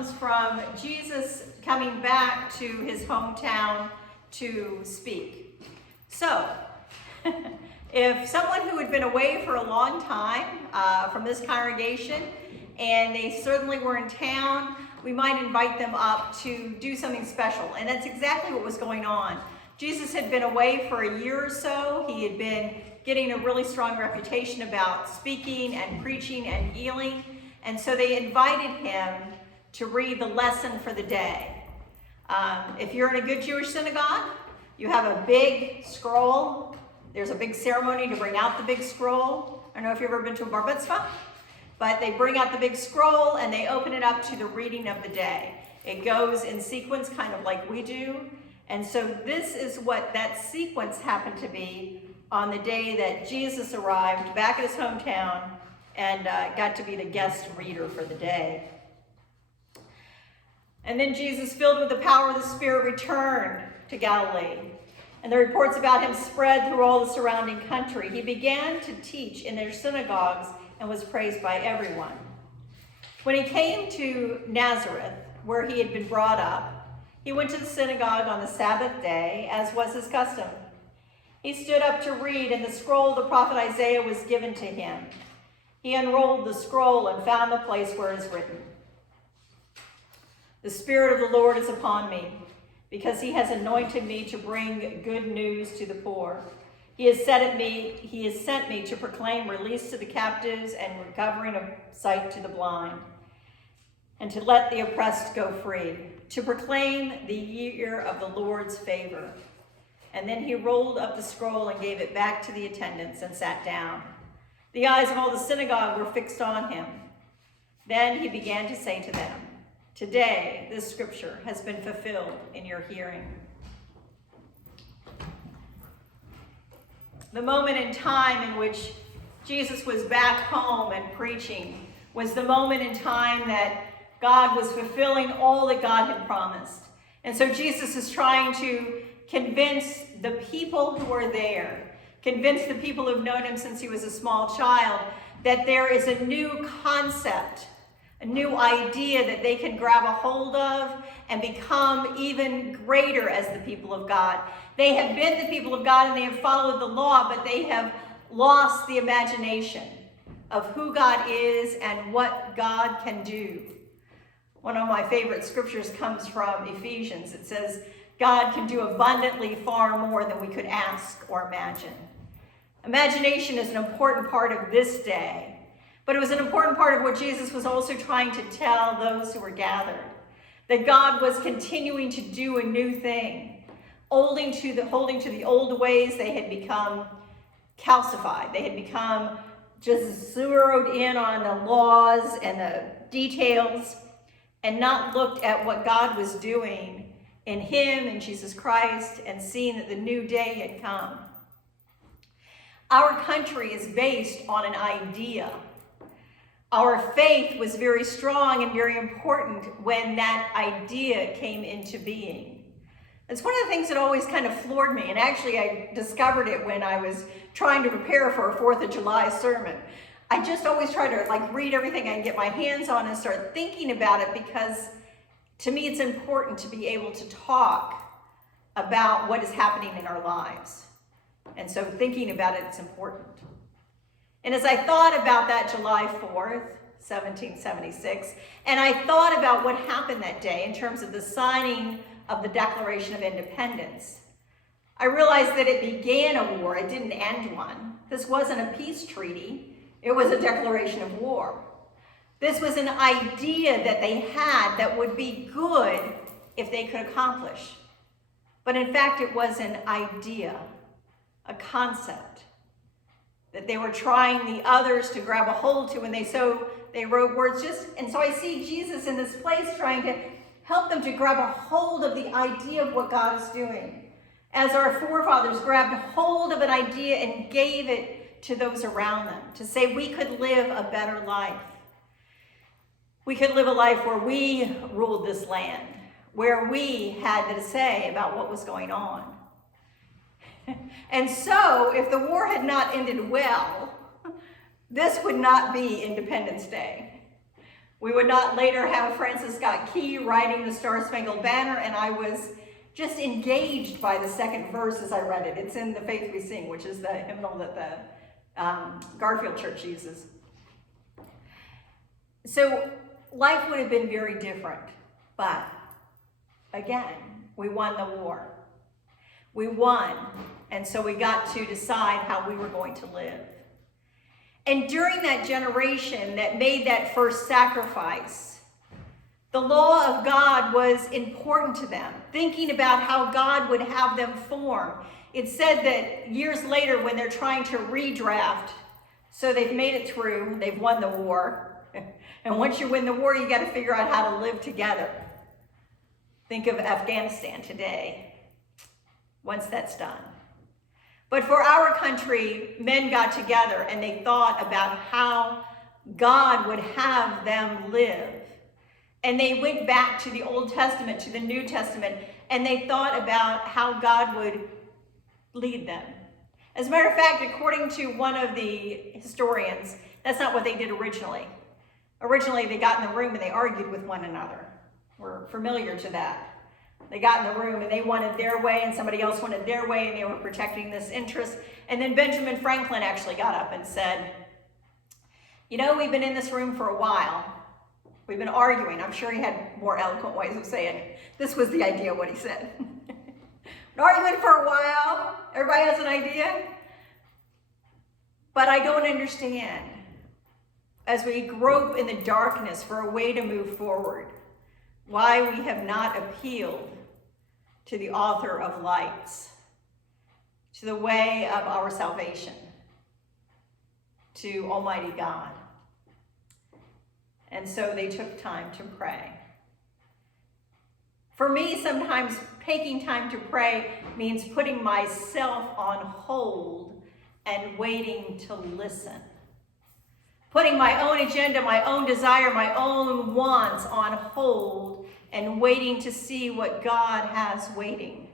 comes from Jesus coming back to his hometown to speak. So, if someone who had been away for a long time from this congregation, and they certainly were in town, we might invite them up to do something special. And that's exactly what was going on. Jesus had been away for a year or so. He had been getting a really strong reputation about speaking and preaching and healing. And so they invited him to read the lesson for the day. If you're in a good Jewish synagogue, you have a big scroll. There's a big ceremony to bring out the big scroll. I don't know if you've ever been to a bar mitzvah, but they bring out the big scroll and they open it up to the reading of the day. It goes in sequence, kind of like we do. And so this is what that sequence happened to be on the day that Jesus arrived back at his hometown and got to be the guest reader for the day. And then Jesus, filled with the power of the Spirit, returned to Galilee. And the reports about him spread through all the surrounding country. He began to teach in their synagogues and was praised by everyone. When he came to Nazareth, where he had been brought up, he went to the synagogue on the Sabbath day, as was his custom. He stood up to read, and the scroll of the prophet Isaiah was given to him. He unrolled the scroll and found the place where it is written, "The Spirit of the Lord is upon me, because he has anointed me to bring good news to the poor. He has sent me to proclaim release to the captives and recovering of sight to the blind, and to let the oppressed go free, to proclaim the year of the Lord's favor." And then he rolled up the scroll and gave it back to the attendants and sat down. The eyes of all the synagogue were fixed on him. Then he began to say to them, "Today this scripture has been fulfilled in your hearing." The moment in time in which Jesus was back home and preaching was the moment in time that God was fulfilling all that God had promised. And so Jesus is trying to convince the people who are there, convince the people who've known him since he was a small child, that there is a new concept, a new idea that they can grab a hold of and become even greater as the people of God. They have been the people of God and they have followed the law, but they have lost the imagination of who God is and what God can do. One of my favorite scriptures comes from Ephesians. It says, God can do abundantly far more than we could ask or imagine. Imagination is an important part of this day, but it was an important part of what Jesus was also trying to tell those who were gathered, that God was continuing to do a new thing. Holding to the old ways, they had become calcified. They had become just zeroed in on the laws and the details and not looked at what God was doing in him and Jesus Christ and seeing that the new day had come. Our country is based on an idea. Our faith was very strong and very important when that idea came into being. It's one of the things that always kind of floored me, and actually I discovered it when I was trying to prepare for a 4th of July sermon. I just always try to read everything I can get my hands on and start thinking about it, because to me it's important to be able to talk about what is happening in our lives. And so thinking about it is important. And as I thought about that July 4th, 1776, and I thought about what happened that day in terms of the signing of the Declaration of Independence, I realized that it began a war. It didn't end one. This wasn't a peace treaty. It was a declaration of war. This was an idea that they had that would be good if they could accomplish. But in fact, it was an idea, a concept that they were trying the others to grab a hold to, and they wrote words and so I see Jesus in this place trying to help them to grab a hold of the idea of what God is doing. As our forefathers grabbed hold of an idea and gave it to those around them, to say we could live a better life. We could live a life where we ruled this land, where we had to say about what was going on. And so, if the war had not ended well, this would not be Independence Day. We would not later have Francis Scott Key writing the Star Spangled Banner, and I was just engaged by the second verse as I read it. It's in the Faith We Sing, which is the hymnal that the Garfield Church uses. So life would have been very different, but again, we won the war. We won, and so we got to decide how we were going to live. And during that generation that made that first sacrifice, the law of God was important to them, thinking about how God would have them form. It said that years later when they're trying to redraft, so they've made it through, they've won the war. And once you win the war, you got to figure out how to live together. Think of Afghanistan today, once that's done. But for our country, men got together and they thought about how God would have them live. And they went back to the Old Testament, to the New Testament, and they thought about how God would lead them. As a matter of fact, according to one of the historians, that's not what they did originally. Originally, they got in the room and they argued with one another. We're familiar to that. They got in the room and they wanted their way and somebody else wanted their way, and they were protecting this interest. And then Benjamin Franklin actually got up and said, you know, we've been in this room for a while. We've been arguing. I'm sure he had more eloquent ways of saying it. This was the idea of what he said. Been arguing for a while. Everybody has an idea. But I don't understand, as we grope in the darkness for a way to move forward, why we have not appealed to the author of lights, to the way of our salvation, to Almighty God. And so they took time to pray. For me, sometimes taking time to pray means putting myself on hold and waiting to listen. Putting my own agenda, my own desire, my own wants on hold and waiting to see what God has waiting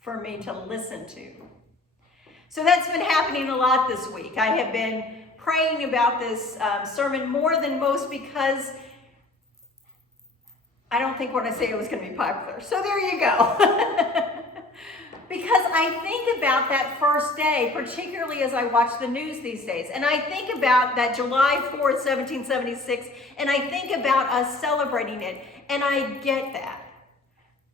for me to listen to. So that's been happening a lot this week. I have been praying about this sermon more than most because I don't think what I say it was going to be popular. So there you go. Because I think about that first day, particularly as I watch the news these days. And I think about that July 4th, 1776, and I think about us celebrating it. And I get that.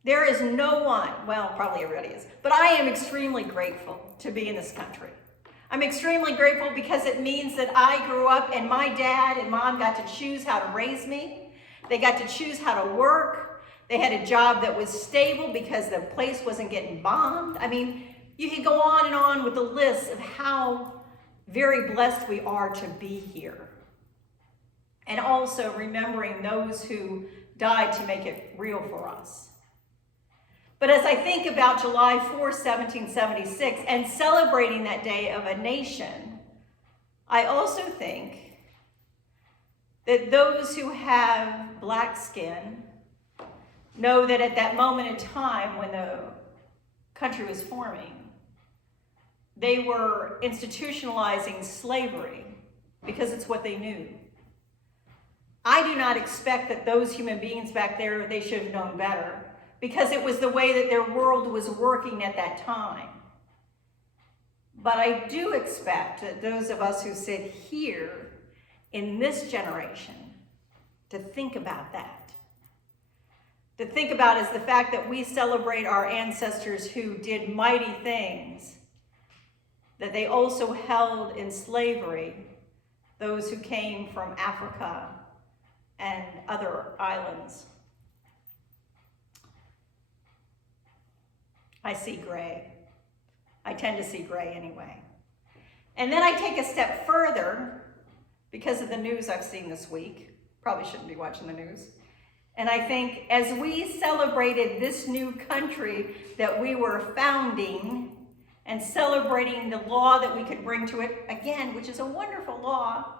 There is no one, well, probably everybody is, but I am extremely grateful to be in this country. I'm extremely grateful because it means that I grew up and my dad and mom got to choose how to raise me. They got to choose how to work. They had a job that was stable because the place wasn't getting bombed. I mean, you could go on and on with the list of how very blessed we are to be here. And also remembering those who died to make it real for us. But as I think about July 4th, 1776, and celebrating that day of a nation, I also think that those who have black skin know that at that moment in time when the country was forming, they were institutionalizing slavery because it's what they knew. I do not expect that those human beings back there, they should have known better, because it was the way that their world was working at that time. But I do expect that those of us who sit here in this generation to think about that. To think about is the fact that we celebrate our ancestors who did mighty things, that they also held in slavery those who came from Africa and other islands. I see gray. I tend to see gray anyway. And then I take a step further because of the news I've seen this week. Probably shouldn't be watching the news. And I think as we celebrated this new country that we were founding and celebrating the law that we could bring to it again, which is a wonderful law,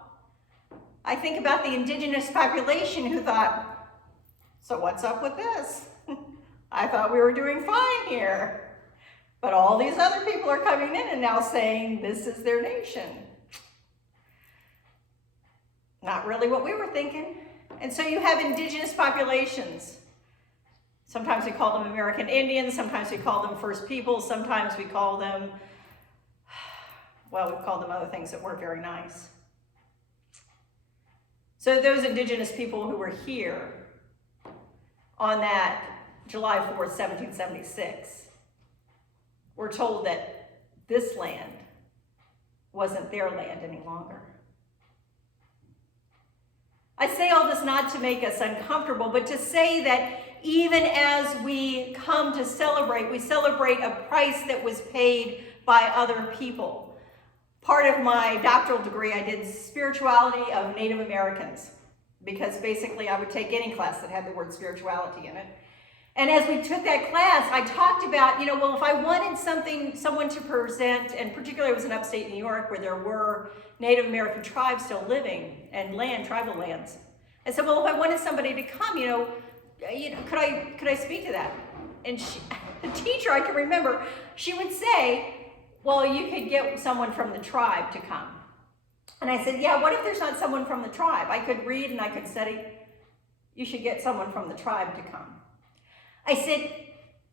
I think about the indigenous population who thought, so what's up with this? I thought we were doing fine here. But all these other people are coming in and now saying this is their nation. Not really what we were thinking. And so you have indigenous populations. Sometimes we call them American Indians, sometimes we call them First Peoples, sometimes we call them, well, we've called them other things that weren't very nice. So those indigenous people who were here on that July 4th, 1776, were told that this land wasn't their land any longer. I say all this not to make us uncomfortable, but to say that even as we come to celebrate, we celebrate a price that was paid by other people. Part of my doctoral degree, I did spirituality of Native Americans, because basically I would take any class that had the word spirituality in it. And as we took that class, I talked about, well, if I wanted someone to present, and particularly it was in upstate New York where there were Native American tribes still living and tribal lands. I said, well, if I wanted somebody to come, could I speak to that? And the teacher, I can remember, she would say, well, you could get someone from the tribe to come. And I said, yeah, what if there's not someone from the tribe? I could read and I could study. You should get someone from the tribe to come. I said,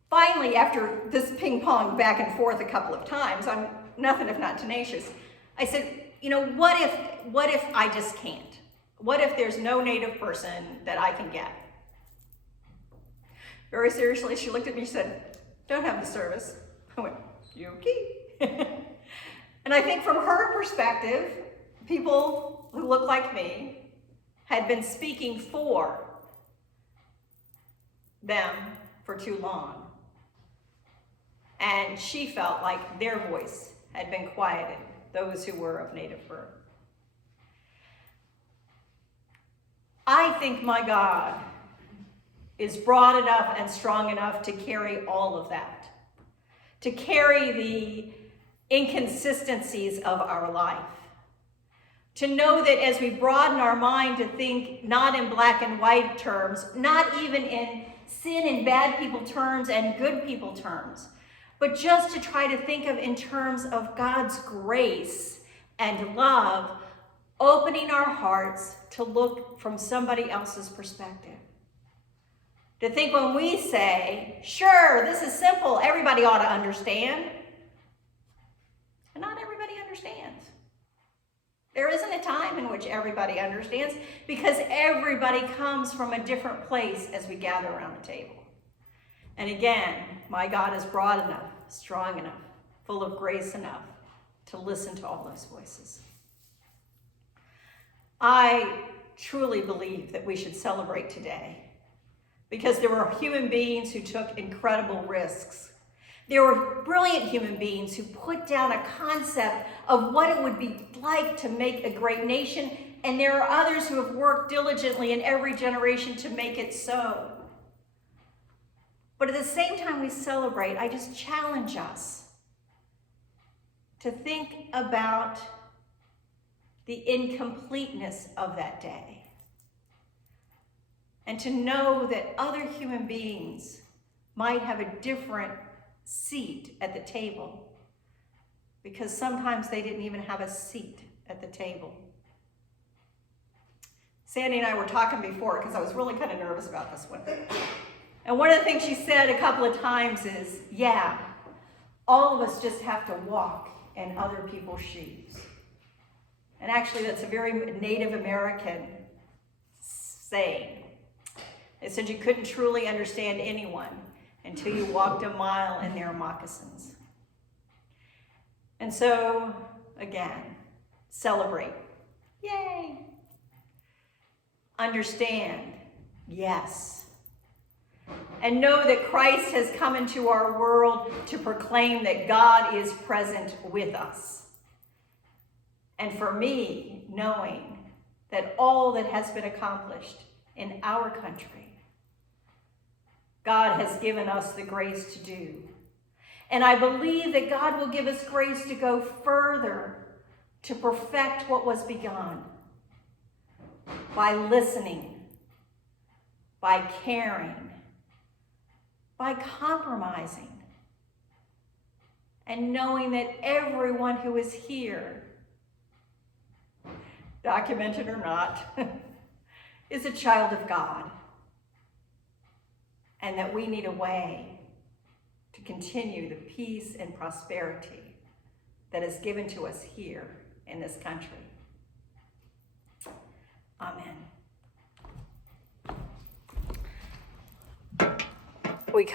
finally, after this ping pong back and forth a couple of times, I'm nothing if not tenacious. I said, what if I just can't? What if there's no Native person that I can get? Very seriously, she looked at me and said, don't have the service. I went, Yuki. And I think from her perspective, people who look like me had been speaking for them for too long. And she felt like their voice had been quieted, those who were of native birth. I think my God is broad enough and strong enough to carry all of that, to carry the inconsistencies of our life, to know that as we broaden our mind to think not in black and white terms, not even in sin and bad people terms and good people terms, but just to try to think of in terms of God's grace and love, opening our hearts to look from somebody else's perspective. To think when we say, sure, this is simple, everybody ought to understand, and not everybody understands. There isn't a time in which everybody understands, because everybody comes from a different place as we gather around the table. And again, my God is broad enough, strong enough, full of grace enough to listen to all those voices. I truly believe that we should celebrate today, because there were human beings who took incredible risks. There were brilliant human beings who put down a concept of what it would be like to make a great nation, and there are others who have worked diligently in every generation to make it so. But at the same time we celebrate, I just challenge us to think about the incompleteness of that day, and to know that other human beings might have a different seat at the table, because sometimes they didn't even have a seat at the table. Sandy and I were talking before, because I was really kind of nervous about this one. And one of the things she said a couple of times is, yeah, all of us just have to walk in other people's shoes. And actually, that's a very Native American saying. It said you couldn't truly understand anyone until you walked a mile in their moccasins. And so, again, celebrate. Yay! Understand. Yes. And know that Christ has come into our world to proclaim that God is present with us. And for me, knowing that all that has been accomplished in our country, God has given us the grace to do. And I believe that God will give us grace to go further to perfect what was begun by listening, by caring, by compromising, and knowing that everyone who is here documented or not, is a child of God. And that we need a way to continue the peace and prosperity that is given to us here in this country. Amen. We come